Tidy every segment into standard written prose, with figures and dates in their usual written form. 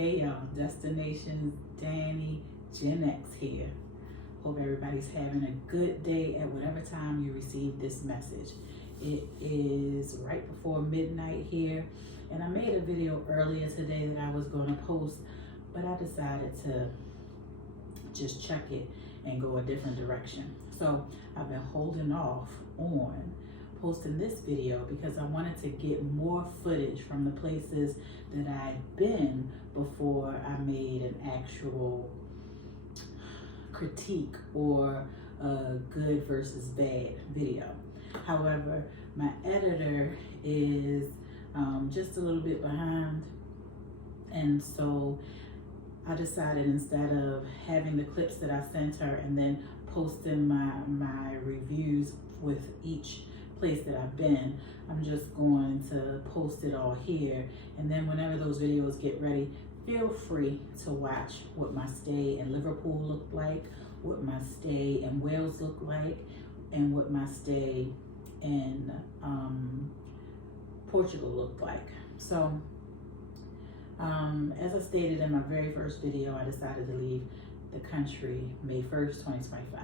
Hey y'all, Destination Danny Gen X here. Hope everybody's having a good day at whatever time you receive this message. It is right before midnight here, and I made a video earlier today that I was going to post, but I decided to just check it and go a different direction. So I've been holding off on posting this video because I wanted to get more footage from the places that I've been before I made an actual critique or a good versus bad video. However, my editor is just a little bit behind, and so I decided instead of having the clips that I sent her and then posting my reviews with each place that I've been, I'm just going to post it all here, and then whenever those videos get ready, feel free to watch what my stay in Liverpool looked like, what my stay in Wales looked like, and what my stay in Portugal looked like. So as I stated in my very first video, I decided to leave the country May 1st, 2025.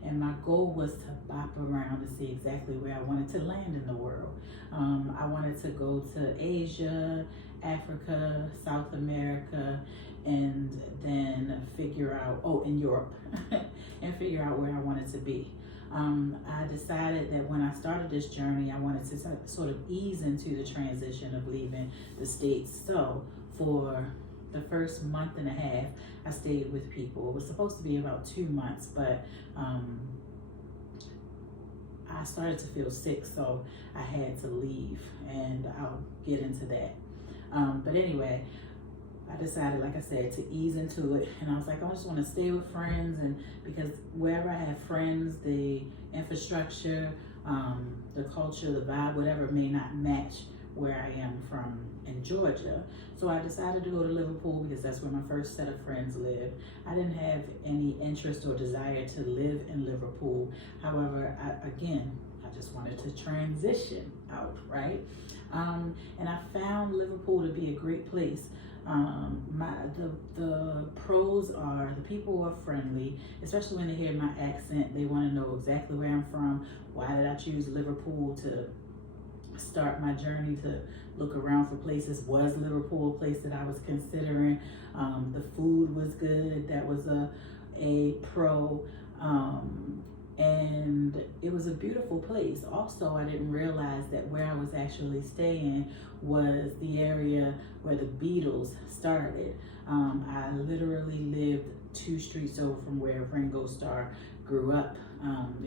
And my goal was to bop around to see exactly where I wanted to land in the world. I wanted to go to Asia, Africa, South America, and then figure out, in Europe, and figure out where I wanted to be. I decided that when I started this journey, I wanted to sort of ease into the transition of leaving the States. So for the first month and a half, I stayed with people. It was supposed to be about 2 months, but I started to feel sick, so I had to leave, and I'll get into that. But anyway, I decided, like I said, to ease into it, and I was like, I just want to stay with friends, and because wherever I have friends, the infrastructure, the culture, the vibe, whatever may not match where I am from in Georgia. So I decided to go to Liverpool because that's where my first set of friends lived. I didn't have any interest or desire to live in Liverpool. However, I just wanted to transition out, right? And I found Liverpool to be a great place. The pros are the people are friendly, especially when they hear my accent. They want to know exactly where I'm from. Why did I choose Liverpool to start my journey to look around for places? Was Liverpool a place that I was considering? The food was good. That was a pro. And it was a beautiful place. Also, I didn't realize that where I was actually staying was the area where the Beatles started. I literally lived 2 streets over from where Ringo Starr grew up.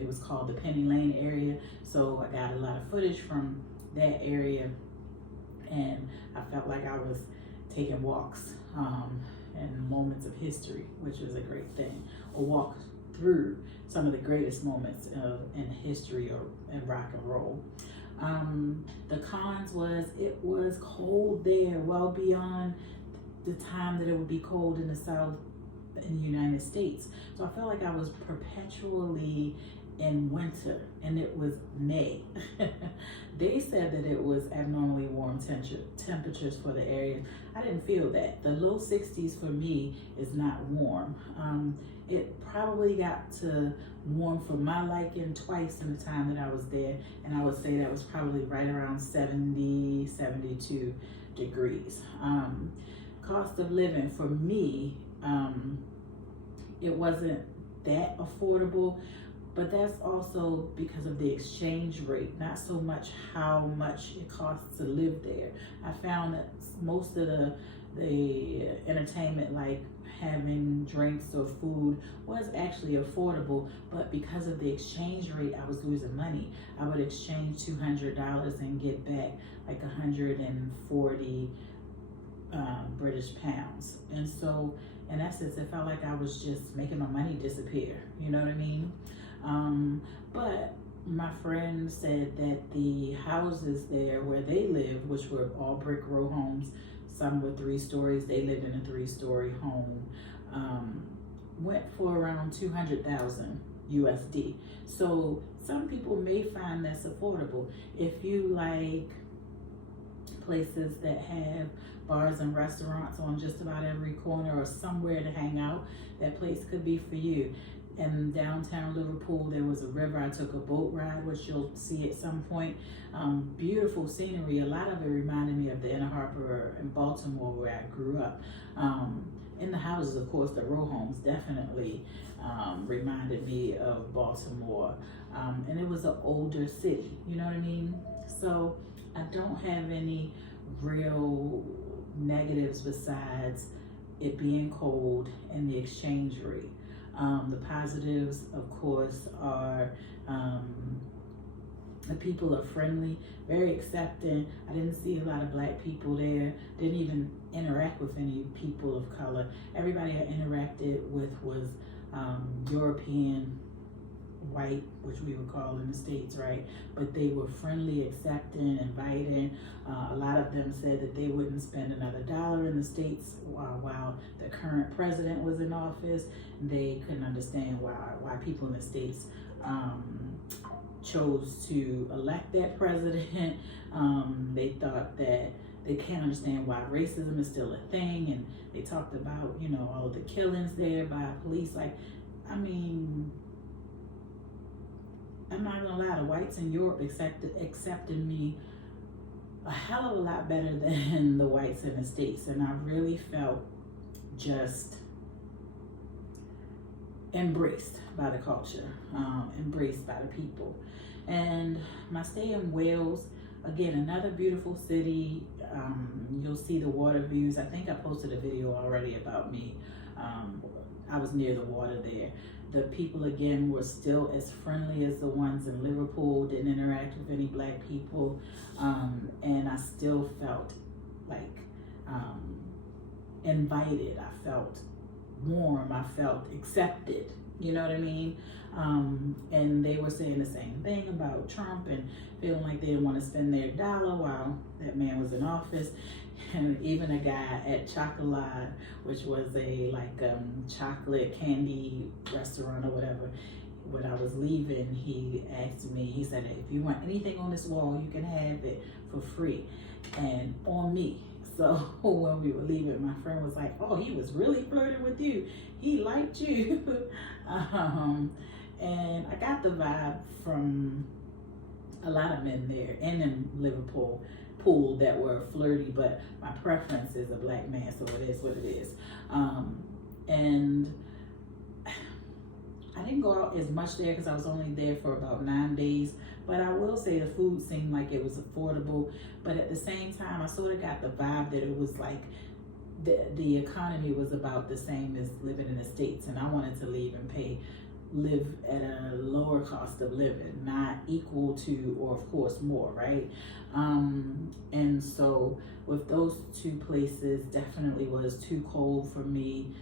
It was called the Penny Lane area. So I got a lot of footage from that area, and I felt like I was taking walks and moments of history, which was a great thing. A walk through some of the greatest moments in history or in rock and roll. The cons was it was cold there, well beyond the time that it would be cold in the South in the United States. So I felt like I was perpetually in winter, and it was May. They said that it was abnormally warm temperatures for the area. I didn't feel that. The low 60s for me is not warm. It probably got to warm for my liking twice in the time that I was there, and I would say that was probably right around 70, 72 degrees. Cost of living for me, it wasn't that affordable, but that's also because of the exchange rate, not so much how much it costs to live there. I found that most of the entertainment, like having drinks or food, was actually affordable, but because of the exchange rate, I was losing money. I would exchange $200 and get back like 140 British pounds. And so in essence, it felt like I was just making my money disappear. You know what I mean? But my friend said that the houses there where they lived, which were all brick row homes, some were 3 stories, they lived in a 3-story home, went for around 200,000 USD. So some people may find that's affordable. If you like places that have bars and restaurants on just about every corner or somewhere to hang out. That place could be for you. In downtown Liverpool, there was a river. I took a boat ride, which you'll see at some point. Beautiful scenery. A lot of it reminded me of the Inner Harbor in Baltimore, where I grew up. In the houses, of course, the row homes definitely reminded me of Baltimore. And it was an older city, you know what I mean? So I don't have any real negatives besides it being cold and the exchange rate. The positives, of course, are the people are friendly, very accepting. I didn't see a lot of black people there. Didn't even interact with any people of color. Everybody I interacted with was European, white, which we would call in the States, right? But they were friendly, accepting, inviting. A lot of them said that they wouldn't spend another dollar in the States while the current president was in office. They couldn't understand why people in the States chose to elect that president. They thought that they can't understand why racism is still a thing. And they talked about, you know, all of the killings there by police. Like, I mean, I'm not gonna lie, the whites in Europe accepted me a hell of a lot better than the whites in the States. And I really felt just embraced by the culture, embraced by the people. And my stay in Wales, again, another beautiful city. You'll see the water views. I think I posted a video already about me. I was near the water there. The people, again, were still as friendly as the ones in Liverpool, didn't interact with any black people. And I still felt like invited. I felt warm. I felt accepted. You know what I mean? And they were saying the same thing about Trump and feeling like they didn't want to spend their dollar while that man was in office. And even a guy at Chocolat, which was a chocolate candy restaurant or whatever, when I was leaving, he asked me, he said, if you want anything on this wall, you can have it for free and on me. So when we were leaving, my friend was like, oh, he was really flirting with you. He liked you. And I got the vibe from a lot of men there and in Liverpool pool that were flirty, but my preference is a black man, so it is what it is. And I didn't go out as much there because I was only there for about 9 days, but I will say the food seemed like it was affordable, but at the same time I sort of got the vibe that it was like the economy was about the same as living in the States, and I wanted to leave and live at a lower cost of living, not equal to, or of course more, right? And so with those two places, definitely was too cold for me.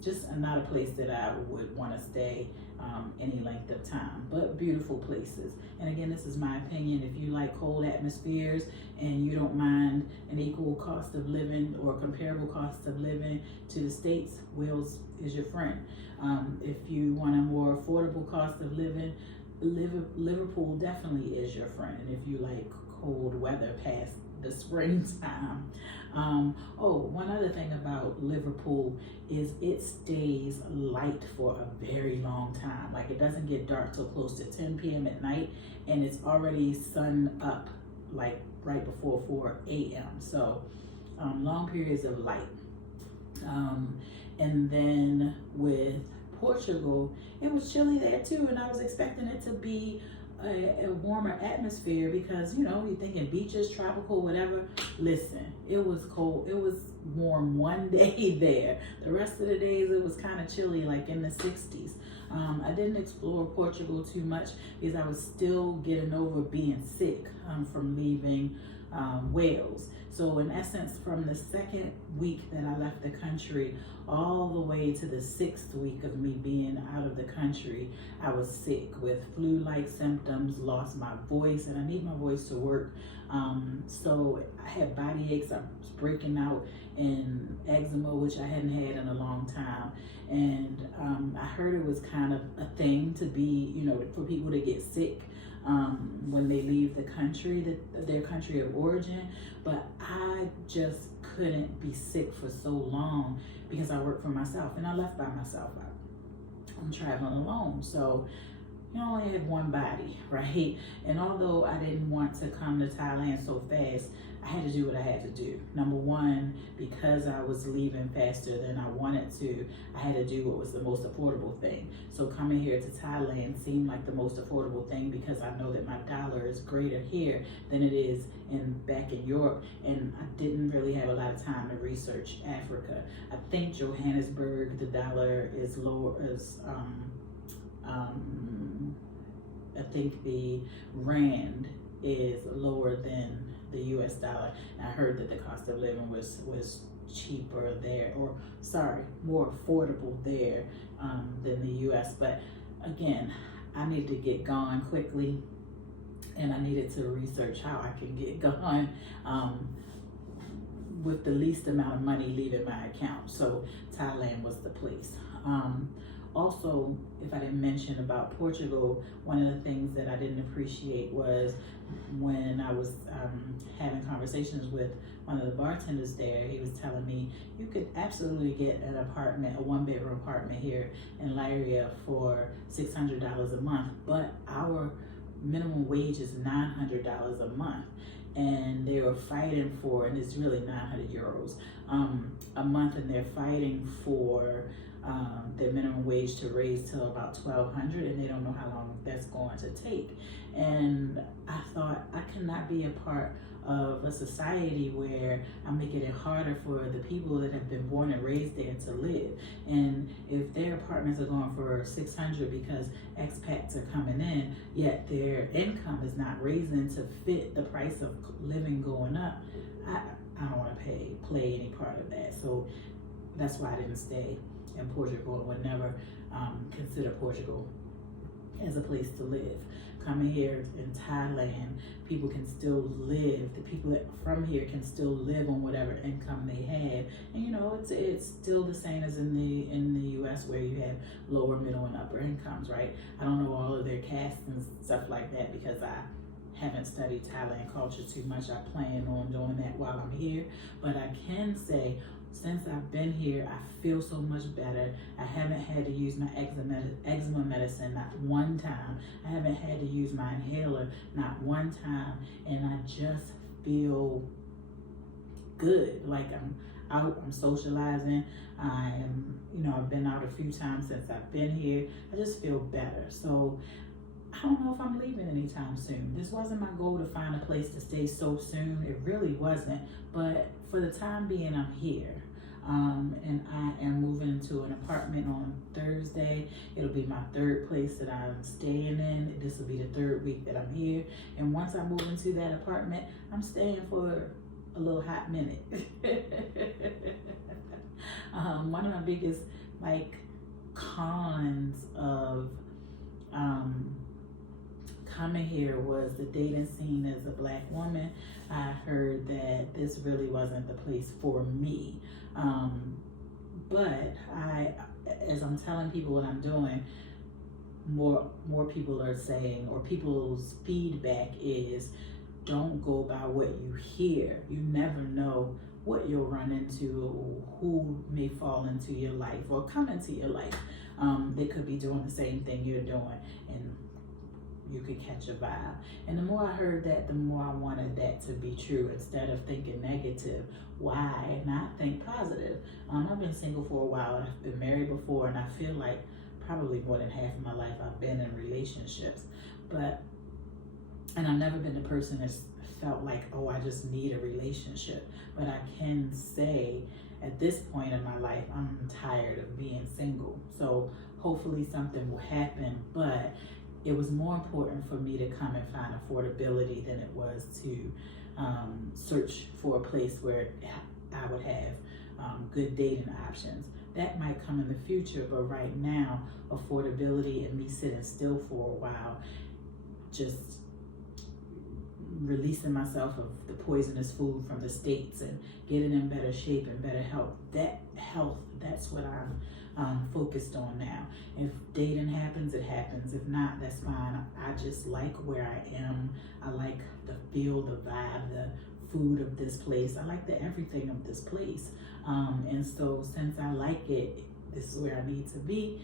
Just not a place that I would want to stay any length of time, but beautiful places. And again, this is my opinion. If you like cold atmospheres and you don't mind an equal cost of living or comparable cost of living to the States, Wales is your friend. If you want a more affordable cost of living, Liverpool definitely is your friend. And if you like cold weather past the springtime. One other thing about Liverpool is it stays light for a very long time. Like, it doesn't get dark till close to 10 p.m. at night, and it's already sun up like right before 4 a.m. So long periods of light. And then with Portugal, it was chilly there too, and I was expecting it to be a warmer atmosphere because, you know, you're thinking beaches, tropical, whatever. Listen, it was cold. It was warm one day there. The rest of the days it was kind of chilly, like in the 60s. I didn't explore Portugal too much because I was still getting over being sick from leaving Wales. So in essence, from the second week that I left the country all the way to the 6th week of me being out of the country, I was sick with flu-like symptoms, lost my voice, and I need my voice to work. So I had body aches, I was breaking out in eczema, which I hadn't had in a long time. And I heard it was kind of a thing to be, you know, for people to get sick when they leave the country, their country of origin. But I just couldn't be sick for so long because I worked for myself and I left by myself. I'm traveling alone, so you only have one body, right? And although I didn't want to come to Thailand so fast, I had to do what I had to do. Number one, because I was leaving faster than I wanted to, I had to do what was the most affordable thing. So coming here to Thailand seemed like the most affordable thing because I know that my dollar is greater here than it is back in Europe. And I didn't really have a lot of time to research Africa. I think Johannesburg, the dollar is lower, I think the rand is lower than the US dollar. And I heard that the cost of living was cheaper there, or more affordable there than the US. But again, I needed to get going quickly and I needed to research how I can get going with the least amount of money leaving my account. So Thailand was the place. Also, if I didn't mention about Portugal, one of the things that I didn't appreciate was when I was having conversations with one of the bartenders there, he was telling me you could absolutely get an apartment, a one-bedroom apartment here in Leiria for $600 a month, but our minimum wage is $900 a month. And they were fighting for, and it's really 900 euros a month, and they're fighting for their minimum wage to raise to about 1,200, and they don't know how long that's going to take. And I thought, I cannot be a part of a society where I'm making it harder for the people that have been born and raised there to live. And if their apartments are going for 600 because expats are coming in, yet their income is not raising to fit the price of living going up, I don't want to play any part of that. So that's why I didn't stay in Portugal and would never consider Portugal as a place to live. Coming here in Thailand, people can still live. The people that from here can still live on whatever income they have, and you know it's still the same as in the U.S. where you have lower, middle, and upper incomes, right? I don't know all of their castes and stuff like that because I haven't studied Thailand culture too much. I plan on doing that while I'm here, but I can say, since I've been here, I feel so much better. I haven't had to use my eczema medicine not one time. I haven't had to use my inhaler not one time. And I just feel good. Like I'm out, I'm socializing. I've been out a few times since I've been here. I just feel better. So I don't know if I'm leaving anytime soon. This wasn't my goal to find a place to stay so soon. It really wasn't. But for the time being, I'm here. And I am moving into an apartment on Thursday. It'll be my third place that I'm staying in. This will be the third week that I'm here. And once I move into that apartment, I'm staying for a little hot minute. One of my biggest cons of coming here was the dating scene as a Black woman. I heard that this really wasn't the place for me. But as I'm telling people what I'm doing, more people are saying, or people's feedback is, don't go by what you hear. You never know what you'll run into, or who may fall into your life or come into your life. They could be doing the same thing you're doing, and you could catch a vibe. And the more I heard that, the more I wanted that to be true. Instead of thinking negative, why not think positive? I've been single for a while, and I've been married before, and I feel like probably more than half of my life I've been in relationships. And I've never been the person that's felt like, oh, I just need a relationship. But I can say at this point in my life, I'm tired of being single. So hopefully something will happen, but it was more important for me to come and find affordability than it was to search for a place where I would have good dating options. That might come in the future, but right now, affordability and me sitting still for a while just releasing myself of the poisonous food from the States and getting in better shape and better health. That's what I'm focused on now. If dating happens, it happens. If not, that's fine. I just like where I am. I like the feel, the vibe, the food of this place. I like the everything of this place. And so since I like it, this is where I need to be.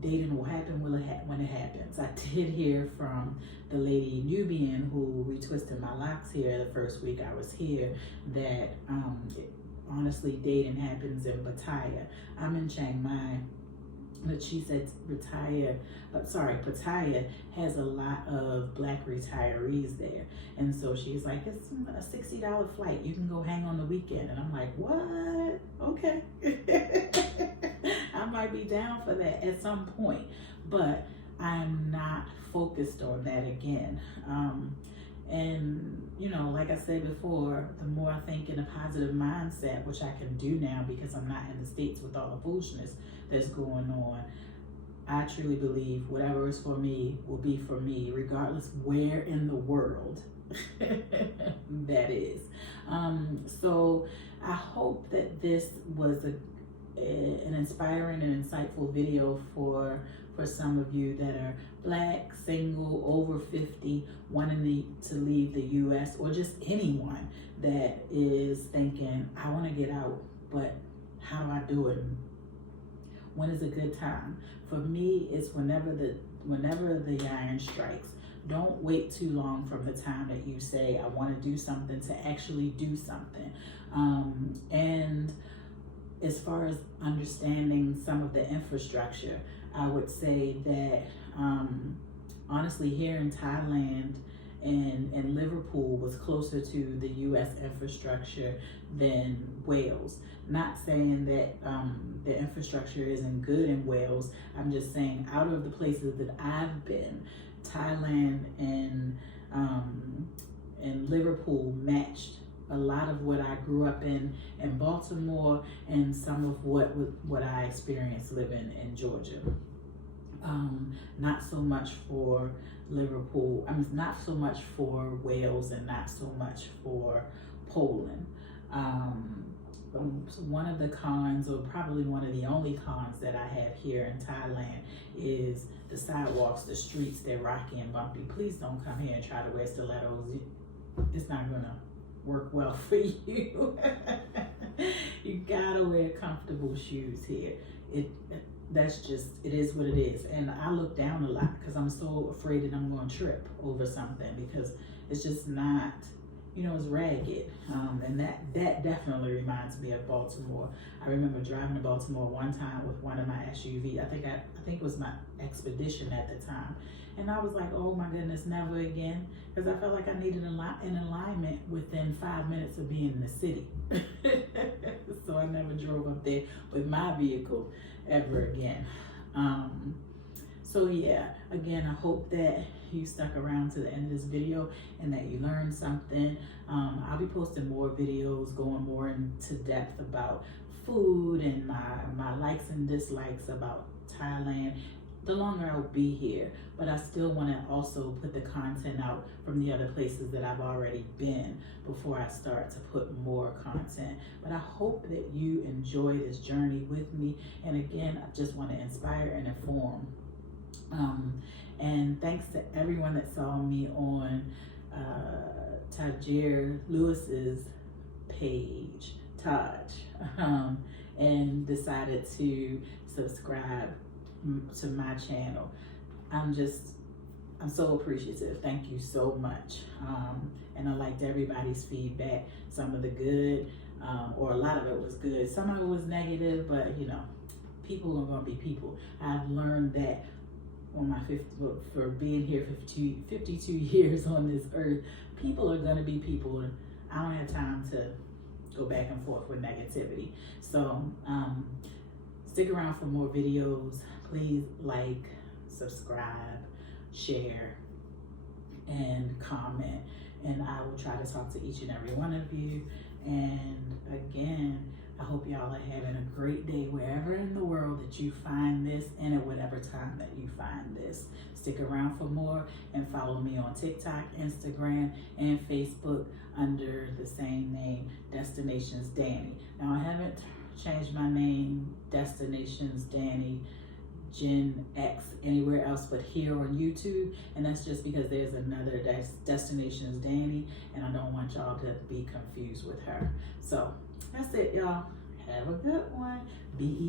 Dating will happen when it happens. I did hear from the lady Nubian who retwisted my locks here the first week I was here that honestly dating happens in Pattaya. I'm in Chiang Mai, but she said Pattaya has a lot of black retirees there. And so she's like, it's a $60 flight. You can go hang on the weekend. And I'm like, what? Okay. I might be down for that at some point, but I'm not focused on that again. And you know, like I said before, the more I think in a positive mindset, which I can do now because I'm not in the States with all the foolishness that's going on, I truly believe whatever is for me will be for me, regardless where in the world that is. So I hope that this was an inspiring and insightful video for some of you that are black, single, over 50, wanting to leave the U.S., or just anyone that is thinking, I want to get out, but how do I do it? When is a good time? For me, it's whenever the iron strikes. Don't wait too long from the time that you say, I want to do something, to actually do something. And as far as understanding some of the infrastructure, I would say that honestly, here in Thailand and Liverpool was closer to the U.S. infrastructure than Wales. Not saying that the infrastructure isn't good in Wales. I'm just saying out of the places that I've been, Thailand and Liverpool matched a lot of what I grew up in Baltimore, and some of what I experienced living in Georgia. Not so much for Liverpool, not so much for Wales, and not so much for Poland. One of the cons, or probably one of the only cons that I have here in Thailand, is the sidewalks, the streets, they're rocky and bumpy. Please don't come here and try to wear stilettos. It's not gonna work well for you. You gotta wear comfortable shoes here. It is what it is. And I look down a lot because I'm so afraid that I'm going to trip over something, because it's just not, it's ragged. And that definitely reminds me of Baltimore. I remember driving to Baltimore one time with one of my SUV. I think it was my Expedition at the time. And I was like, oh my goodness, never again. Because I felt like I needed an alignment within 5 minutes of being in the city. So I never drove up there with my vehicle ever again. So yeah, again, I hope that you stuck around to the end of this video and that you learned something. I'll be posting more videos going more into depth about food and my likes and dislikes about Thailand the longer I'll be here, but I still want to also put the content out from the other places that I've already been before I start to put more content. But I hope that you enjoy this journey with me. And again, I just want to inspire and inform. And thanks to everyone that saw me on Tajir Lewis's page, Taj, and decided to subscribe to my channel. I'm so appreciative. Thank you so much. And I liked everybody's feedback. Some of the good, or a lot of it was good. Some of it was negative, but people are gonna be people. I've learned that on my for being here 52 years on this earth, people are gonna be people. I don't have time to go back and forth with negativity. So stick around for more videos. Please like, subscribe, share, and comment. And I will try to talk to each and every one of you. And again, I hope y'all are having a great day wherever in the world that you find this and at whatever time that you find this. Stick around for more and follow me on TikTok, Instagram, and Facebook under the same name, Destinations Danny. Now, I haven't changed my name, Destinations Danny Gen X, anywhere else but here on YouTube, and that's just because there's another Destinations Danny, and I don't want y'all to be confused with her. So that's it, y'all. Have a good one. Be easy.